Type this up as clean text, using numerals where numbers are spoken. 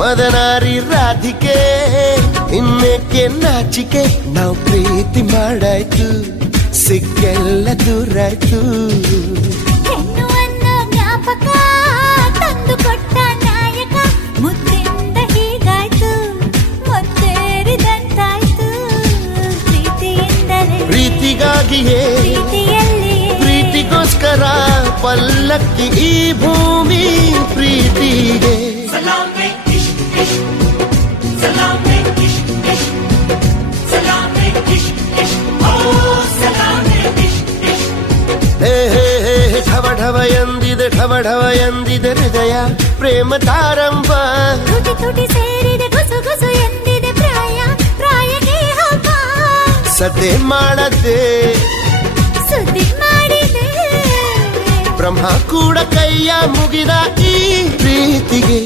ಮದನಾರಿ ರಾಧಿಕೆ ಇನ್ನೇಕೆ ನಾಚಿಕೆ ನಾವು ಪ್ರೀತಿ ಮಾಡಾಯ್ತು ಸಿಕ್ಕೆಲ್ಲ ದೂರಾಯ್ತು ಹೆಣ್ಣು ಅನ್ನೋ ಜ್ಞಾಪಕ ತಂದು ಕೊಟ್ಟ ನಾಯಕ ಮುದ್ದಿಂದ ಹೀಗಾಯ್ತು ಮುತ್ತೇರಿದಂತಾಯ್ತು ಪ್ರೀತಿಯಿಂದಲೇ ಪ್ರೀತಿಗಾಗಿಯೇ ಪ್ರೀತಿಯಲ್ಲಿ ಪ್ರೀತಿಗೋಸ್ಕರ ಪಲ್ಲಕ್ಕಿ ಈ ಭೂಮಿ ಪ್ರೀತಿಗೆ ಢವ ಢವ ಎಂದಿದೆ ಢವ ಢವ ಎಂದಿದೆ ಹೃದಯ ಪ್ರೇಮ ತಾರಂಭ ತುಟಿ ತುಟಿ ಸೇರಿದೆ ಗುಸು ಗುಸು ಎಂದಿದೆ ಪ್ರಾಯ ಪ್ರಾಯಕ್ಕೆ ಹಬ್ಬ ಸದ್ದೆ ಮಾಡದೆ ಸುದ್ದಿ ಮಾಡಿದೆ ಬ್ರಹ್ಮ ಕೂಡ ಕೈಯ ಮುಗಿದ ಈ ಪ್ರೀತಿಗೆ